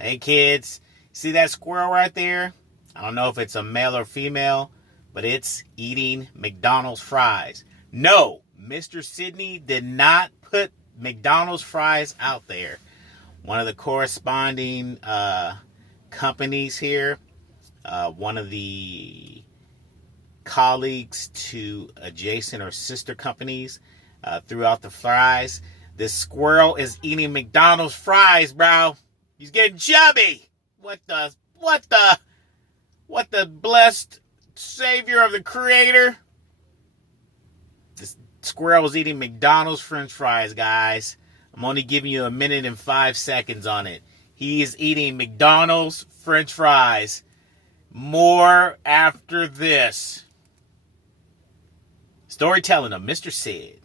Hey kids, see that squirrel right there? I don't know if it's a male or female, but it's eating McDonald's fries. No, Mr. Sydney did not put McDonald's fries out there. One of the corresponding companies here, one of the colleagues to adjacent or sister companies threw out the fries. This squirrel is eating McDonald's fries, bro. He's getting chubby. What the blessed savior of the creator? This squirrel was eating McDonald's French fries, guys. I'm only giving you 1 minute and 5 seconds on it. He is eating McDonald's French fries. More after this. Storytelling of Mr. Sid.